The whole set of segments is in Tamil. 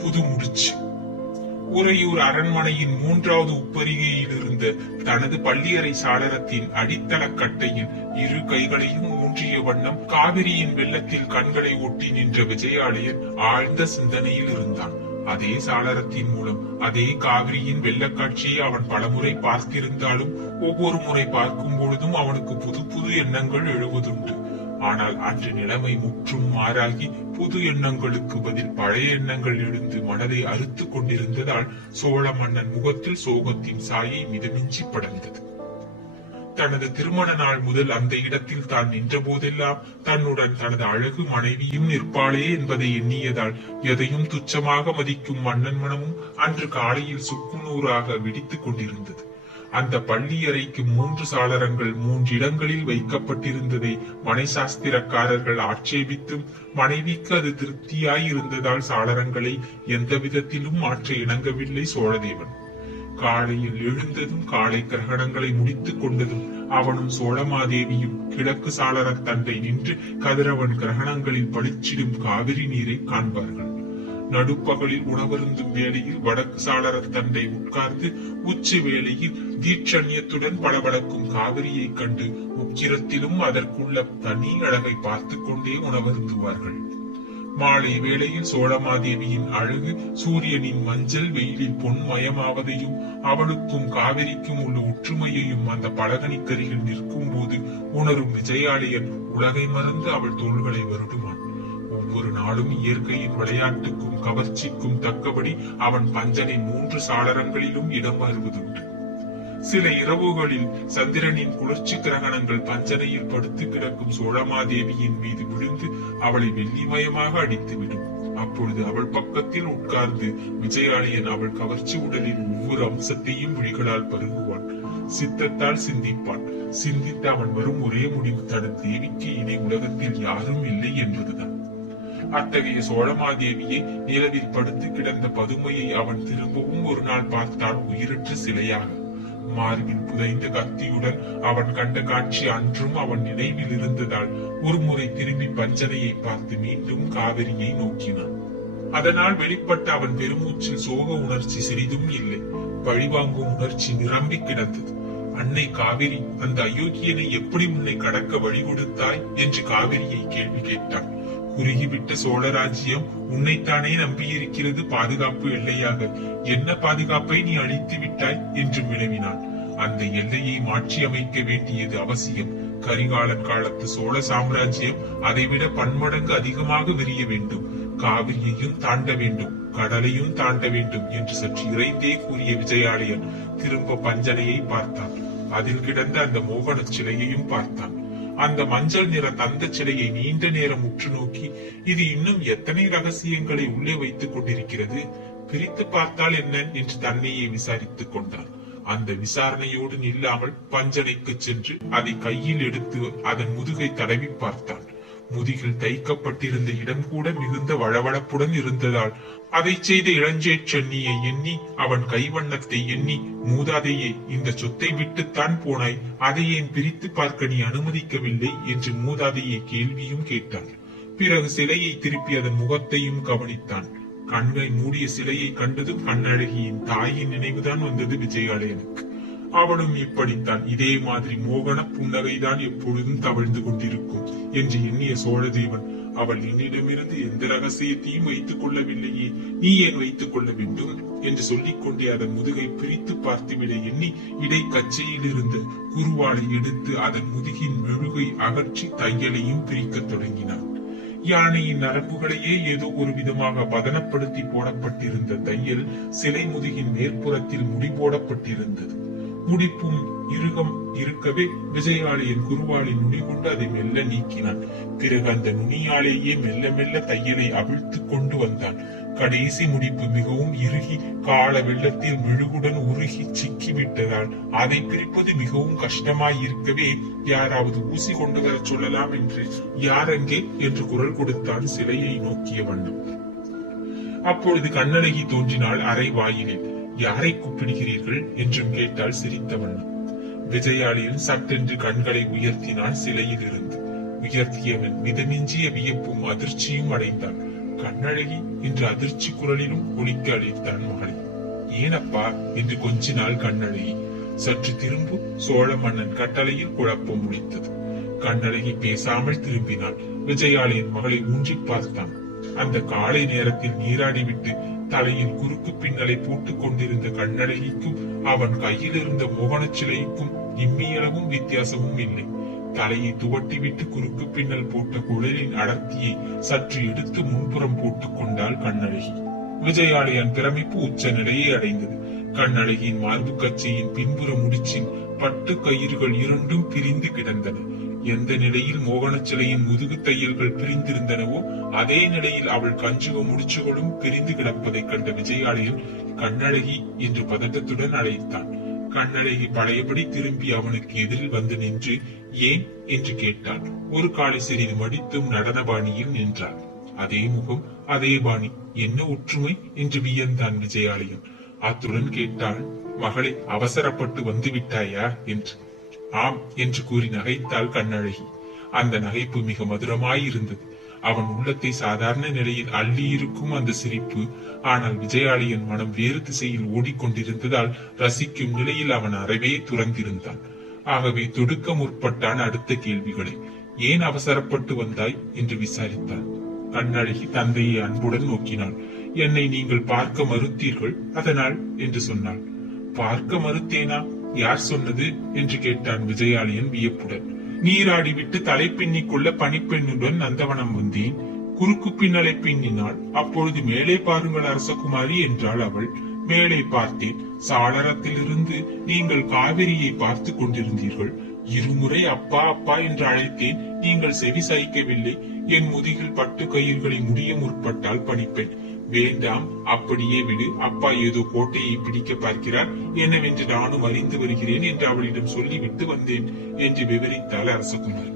புது முடிச்சு. உறையூர் அரண்மனையின் 3வது உப்பரிகையில் இருந்த தனது பள்ளியறை சாளரத்தின் அடித்தள கட்டையில் இரு கைகளையும் ஊன்றிய வண்ணம் காவிரியின் வெள்ளத்தில் கண்களை ஒட்டி நின்ற விஜயாலயன் ஆழ்ந்த சிந்தனையில் இருந்தான். அதே சாளரத்தின் மூலம் அதே காவிரியின் வெள்ளக்காட்சியை அவன் பலமுறை பார்த்திருந்தாலும் ஒவ்வொரு முறை பார்க்கும் பொழுதும் அவனுக்கு புது புது எண்ணங்கள் எழுவதுண்டு. ஆனால் அன்று நிலைமை முற்றும் மாறாகி புது எண்ணங்களுக்கு பதில் பழைய எண்ணங்கள் எழுந்து மனதை அறுத்து கொண்டிருந்ததால் சோழ மன்னன் முகத்தில் சோகத்தின் சாயை மிதமிஞ்சி படர்ந்தது. தனது திருமண நாள் முதல் அந்த இடத்தில் தான் நின்ற போதெல்லாம் தன்னுடன் தனது அழகு மனைவியும் நிற்பாளே என்பதை எண்ணியதால் எதையும் துச்சமாக மதிக்கும் மன்னன் மனமும் அன்று காலையில் சுக்குநூறாக வெடித்துக் கொண்டிருந்தது. அந்த பள்ளி அறைக்கு 3 சாளரங்கள் 3 இடங்களில் வைக்கப்பட்டிருந்ததை மனை சாஸ்திரக்காரர்கள் ஆட்சேபித்தும் மனைவிக்கு அது திருப்தியாய் இருந்ததால் சாளரங்களை எந்த விதத்திலும் மாற்ற இணங்கவில்லை சோழதேவன். காலையில் எழுந்ததும் காலை கிரகணங்களை முடித்துக் கொண்டதும் அவனும் சோழமாதேவியும் கிழக்கு சாளர தண்டை நின்று கதிரவன் கிரகணங்களில் பளிச்சிடும் காவிரி நீரை காண்பார்கள். நடுப்பகலில் உணவருந்தும் வேளையில் வடக்கு சாளர தண்டை உட்கார்ந்து உச்சி வேளையில் தீட்சண்யத்துடன் பளபளக்கும் காவிரியை கண்டு உக்கிரத்திலும் அதற்குள்ள தனி அழகை பார்த்து கொண்டே உணவருந்துவார்கள். மாலை வேளையில் சோழமாதேவியின் அழகு சூரியனின் மஞ்சள் வெயிலில் பொன்மயமாவதையும் அவளுக்கும் காவிரிக்கும் உள்ள ஒற்றுமையையும் அந்த பலகணிக்கரியில் நிற்கும் போது உணரும் விஜயாலயன் உலகை மறந்து அவள் தோள்களை வருடுவான். ஒவ்வொரு நாளும் இயற்கையின் விளையாட்டுக்கும் கவர்ச்சிக்கும் தக்கபடி அவன் பஞ்சனை 3 சாளரங்களிலும் இடம் வருவதுண்டு. சில இரவுகளில் சந்திரனின் குளிர்ச்சி கிரகணங்கள் பஞ்சனையில் படுத்து கிடக்கும் சோழமாதேவியின் மீது விழுந்து அவளை வெள்ளிமயமாக அடித்துவிடும். அப்பொழுது அவள் பக்கத்தில் உட்கார்ந்து விஜயாலயன் அவள் கவர்ச்சி உடலின் ஒவ்வொரு அம்சத்தையும் விழிகளால் பருகுவான். சித்தத்தால் சிந்திப்பான். சிந்தித்து அவன் வரும் ஒரே முடிவு தனது தேவிக்கு இணை உலகத்தில் யாரும் இல்லை என்பதுதான். அத்தகைய சோழமாதேவியை நிலவில் படுத்து கிடந்த பதுமையை அவன் திரும்பவும் ஒரு நாள் பார்த்தான், உயிரற்ற சிலையாக. மார்பில் புதைந்த கத்தியுடன் அவன் கண்ட காட்சி அன்றும் அவன் நினைவில் இருந்ததால் ஒரு முறை திரும்பி பஞ்சனையை பார்த்து மீண்டும் காவிரியை நோக்கினான். அதனால் வெளிப்பட்ட அவன் பெருமூச்சில் சோக உணர்ச்சி சிறிதும் இல்லை, பழிவாங்கும் உணர்ச்சி நிரம்பி கிடந்தது. அன்னை காவிரி, அந்த அயோக்கியனை எப்படி உன்னை கடக்க வழி கொடுத்தாய் என்று காவிரியை கேள்வி கேட்டான். குறுகிவிட்ட சோழராஜ்யம் உன்னைத்தானே நம்பியிருக்கிறது பாதுகாப்பு எல்லையாக. என்ன பாதுகாப்பை நீ அழித்து விட்டாய் என்று வினவினான். அந்த எல்லையை மாற்றி அமைக்க வேண்டியது அவசியம். கரிகாலன் காலத்து சோழ சாம்ராஜ்யம் அதைவிட பன்மடங்கு அதிகமாக விரிய வேண்டும். காவிரியையும் தாண்ட வேண்டும், கடலையும் தாண்ட வேண்டும் என்று சற்று இறைந்தே கூறிய விஜயாலயன் திரும்ப பஞ்சனையை பார்த்தான். அதில் கிடந்த அந்த மோகன சிலையையும் பார்த்தான். அந்த மஞ்சள் நிற தந்த சிலையை நீண்ட நேரம் உற்று நோக்கி, இது இன்னும் எத்தனை ரகசியங்களை உள்ளே வைத்துக் கொண்டிருக்கிறது, பிரித்து பார்த்தால் என்ன என்று தன்னையே விசாரித்துக் கொண்டான். அந்த விசாரணையோடு நில்லாமல் பஞ்சனைக்கு சென்று அதை கையில் எடுத்து அதன் முதுகை தடவி பார்த்தான். முதுகில் தைக்கப்பட்டிருந்த இடம் கூட மிகுந்த வளவளப்புடன் இருந்ததால் அதை செய்த இளஞ்சேட் சென்னியை எண்ணி அவன் கைவண்ணத்தை எண்ணி, மூதாதையே, இந்த சொத்தை விட்டுத்தான் போனாய், அதை ஏன் பிரித்து பார்க்க நீ அனுமதிக்கவில்லை என்று மூதாதையை கேள்வியும் கேட்டான். பிறகு சிலையை திருப்பி அதன் முகத்தையும் கவனித்தான். கண்ணை மூடிய சிலையை கண்டதும் கண்ணழகியின் தாயின் நினைவுதான் வந்தது விஜயாலயனுக்கு. அவனும் இப்படித்தான், இதே மாதிரி மோகன புன்னகைதான் எப்பொழுதும் தவழ்ந்து கொண்டிருக்கும் என்று எண்ணிய சோழதேவன், அவள் என்னிடமிருந்து எந்த ரகசியத்தையும் வைத்துக் கொள்ளவில்லையே, நீ ஏன் வைத்துக் கொள்ள வேண்டும் என்று சொல்லிக் கொண்டே அதன் முதுகை பிரித்து பார்த்துவிட எண்ணி இடை கச்சையில் இருந்த குருவாளை எடுத்து அதன் முதுகின் மெழுகை அகற்றி தையலையும் பிரிக்கத் தொடங்கினான். யானையின் நரம்புகளையே ஏதோ ஒரு விதமாக பதனப்படுத்தி போடப்பட்டிருந்த தையல் சிலை முதுகின் மேற்புறத்தில் முடி போடப்பட்டிருந்தது. முடிப்பும் இறுகம் இருக்கவே விஜயாலயன் குருவாளின் நுனி கொண்டு அதை மெல்ல நீக்கினான். பிறகு அந்த நுனியாலேயே மெல்ல மெல்ல தையலை அவிழ்த்து கொண்டு வந்தான். கடைசி முடிப்பு மிகவும் இறுகி கால வெள்ளத்தில் மெழுகுடன் உருகி சிக்கிவிட்டதால் அதை பிரிப்பது மிகவும் கஷ்டமாய் இருக்கவே யாராவது ஊசி கொண்டு வர சொல்லலாம் என்று யாரெங்கே என்று குரல் கொடுத்தான் சிலையை நோக்கிய வண்ணம். அப்பொழுது கண்ணழகி தோன்றினாள் அறை வாயிலில். யாரை கூப்பிடுகிறீர்கள் என்றும் கேட்டால் சிரித்த வண்ணம். விஜயாலயன் சட்டென்று கண்களை உயர்த்தினான் சிலையில் இருந்து. உயர்த்தியவன் மிதமிஞ்சிய வியப்பும் அதிர்ச்சியும் அடைந்தான். கண்ணழகி என்று அதிர்ச்சி குரலிலும் ஒலிக்க அழைத்தான் மகளை. ஏனப்பா என்று கொஞ்சினாள் கண்ணழகி. சற்று திரும்ப சோழ மன்னன் கட்டளையில் குழப்பம் முடித்தது. கண்ணழகி பேசாமல் திரும்பினாள். விஜயாலயன் மகளை ஊன்றி பார்த்தான். அந்த காலை நேரத்தில் நீராடிவிட்டு தலையில் குறுக்கு பின்னலை போட்டுக் கொண்டிருந்த கண்ணழகிக்கும் அவன் கையில் இருந்த மோகனச் சிலைக்கும் இம்மியளவும் வித்தியாசமும் இல்லை. தலையை துவட்டிவிட்டு குறுக்கு பின்னல் போட்ட குழலின் அடர்த்தியை சற்று எடுத்து முன்புறம் போட்டுக் கொண்டாள் கண்ணழகி. விஜயாலயன் பிரமிப்பு உச்ச நிலையை அடைந்தது. கண்ணழகியின் மார்பு கச்சையின் பின்புற முடிச்சின் பட்டு கயிறுகள் இரண்டும் பிரிந்து கிடந்தன. எந்த நிலையில் மோகனச் சிலையின் முதுகு தையல்கள் பிரிந்திருந்தனவோ அதே நிலையில் அவள் கஞ்சுவ முடிச்சுகளும் பிரிந்து கிடப்பதை கண்ட விஜயாலயன் கண்ணழகி என்று பதட்டத்துடன் அழைத்தான். கண்ணழகி பழையபடி திரும்பி அவனுக்கு எதிரில் வந்து நின்று ஏன் என்று கேட்டாள். ஒரு காலை சிறிது மடித்தும் நடன பாணியில் நின்றாள். அதே முகம், அதே பாணி, என்ன ஒற்றுமை என்று வியந்தான் விஜயாலயன். அத்துடன் கேட்டாள், மகளை அவசரப்பட்டு வந்து விட்டாயா என்று. ஆம் என்று கூறி நகைத்தாள் கண்ணழகி. அந்த நகைப்பு மிக மதுரமாயிருந்தது. அவன் உள்ளத்தை சாதாரண நிலையில் அள்ளி இருக்கும் அந்த சிரிப்பு. ஆனால் விஜயாலயன் மனம் வேறு திசையில் ஓடிக்கொண்டிருந்ததால் ரசிக்கும் நிலையில் அவன் அறவே துறந்திருந்தான். ஆகவே தொடுக்க முற்பட்டான் அடுத்த கேள்விகளை. ஏன் அவசரப்பட்டு வந்தாய் என்று விசாரித்தான். கண்ணழகி தந்தையை அன்புடன் நோக்கினாள். என்னை நீங்கள் பார்க்க மறுத்தீர்கள், அதனால் என்று சொன்னாள். பார்க்க மறுத்தேனா? யார் சொன்னது என்று கேட்டான் விஜயாலயன் வியப்புடன். நீராடிவிட்டு தலை பின்னிக் கொள்ள பணிப்பெண்ணுடன் நந்தவனம் வந்தேன். குறுக்கு பின்னலை பின்னினாள். அப்பொழுது மேலே பாருங்கள் அரசகுமாரி என்றாள் அவள். மேலே பார்த்தேன். சாளரத்திலிருந்து நீங்கள் காவிரியை பார்த்து கொண்டிருந்தீர்கள். இருமுறை அப்பா அப்பா என்று அழைத்தேன். நீங்கள் செவி சாய்க்கவில்லை. என் முதுகில் பட்டு கயிர்களை முடிய முற்பட்டால் பணிப்பெண். வேண்டாம், அப்படியே விடு. அப்பா ஏதோ கோட்டையை பிடிக்க பார்க்கிறார், என்னவென்று நானும் அறிந்து வருகிறேன் என்று அவளிடம் சொல்லிவிட்டு வந்தேன் என்று விவரித்தாள் அரசகுமாரி.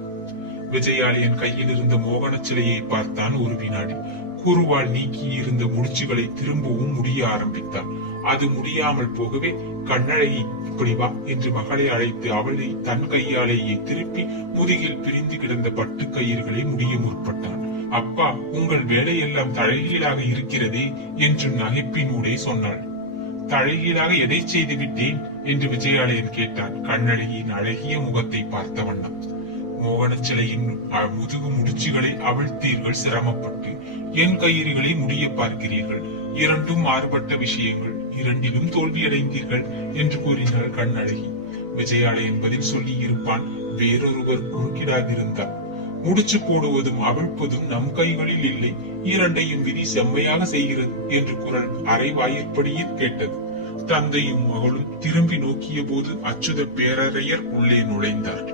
விஜயாலயன் கையில் இருந்த மோகனச் சிலையை பார்த்தான் ஒரு வினாடி. குருவால் நீக்கி இருந்த முடிச்சுகளை திரும்பவும் முடிய ஆரம்பித்தாள். அது முடியாமல் போகவே கண்ணழகி இப்படி வா என்று மகளை அழைத்து அவளை தன் கையாலேயே திருப்பி முதுகில் பிரிந்து கிடந்த பட்டு கயிறுகளை முடிய முற்பட்டான். அப்பா, உங்கள் வேலையெல்லாம் தலைகீழாக இருக்கிறதே என்று நகைப்பினூடே சொன்னாள். தலைகீழாக எதை செய்து விட்டேன் என்று விஜயாலயன் கேட்டான் கண்ணழகியின் அழகிய முகத்தை பார்த்த வண்ணம். மோகனச் சிலையின் முதுகு முடிச்சுகளை அவிழ்த்தீர்கள் சிரமப்பட்டு. என் கயிறுகளை முடிய பார்க்கிறீர்கள். இரண்டும் மாறுபட்ட விஷயங்கள். இரண்டிலும் தோல்வியடைந்தீர்கள் என்று கூறினாள் கண்ணழகி. விஜயாலயன் பதில் சொல்லி இருப்பான். வேறொருவர் குறுக்கிடாதிருந்தார். முடிச்சு போடுவதும் அவிழ்ப்பதும் நம் கைகளில் இல்லை. இரண்டையும் விதி செம்மையாக செய்கிறது என்று குரல் அரை வாயிற்படியில் கேட்டது. தந்தையும் மகளும் திரும்பி நோக்கிய போது அச்சுத பேரறையர் உள்ளே நுழைந்தார்.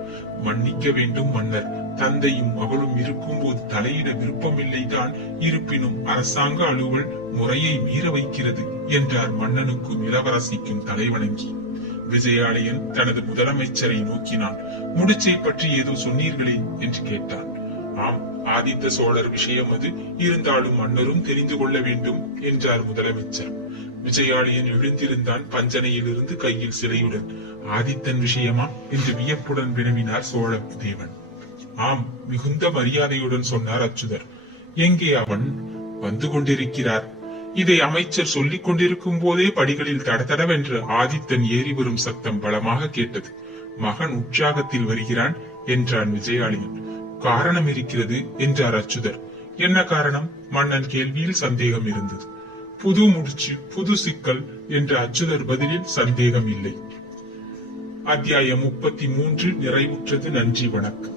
மன்னிக்க வேண்டும் மன்னர். தந்தையும் மகளும் இருக்கும் போது தலையிட விருப்பமில்லைதான். இருப்பினும் அரசாங்க அலுவல் முறையை மீற வைக்கிறது என்றார் மன்னனுக்கும் இளவரசிக்கும் தலைவணங்கி. விஜயாலயன் தனது முதலமைச்சரை நோக்கினான். முடிச்சை பற்றி ஏதோ சொன்னீர்களே என்று கேட்டான். ஆம், ஆதித்த சோழர் விஷயம் அது. இருந்தாலும் மன்னரும் தெரிந்து கொள்ள வேண்டும் என்றார் முதலமைச்சர். விஜயாலயன் எழுந்திருந்தான் பஞ்சனையில் இருந்து கையில் சிலையுடன். ஆதித்தன் விஷயமா என்று வியப்புடன் வினவினார் சோழ தேவன். ஆம், மிகுந்த மரியாதையுடன் சொன்னார் அச்சுதர். எங்கே அவன்? வந்து கொண்டிருக்கிறார். இதை அமைச்சர் சொல்லிக் கொண்டிருக்கும் போதே படிகளில் தடதடவென்று ஆதித்தன் ஏறி வரும் சத்தம் பலமாக கேட்டது. மகன் உற்சாகத்தில் வருகிறான் என்றான் விஜயாலயன். காரணம் இருக்கிறது என்றார் அச்சுதர். என்ன காரணம்? மன்னன் கேள்வியில் சந்தேகம் இருந்தது. புது முடிச்சு, புது சிக்கல் என்ற அச்சுதர் பதிலில் சந்தேகம் இல்லை. அத்தியாயம் 33 நிறைவுற்றது. நன்றி, வணக்கம்.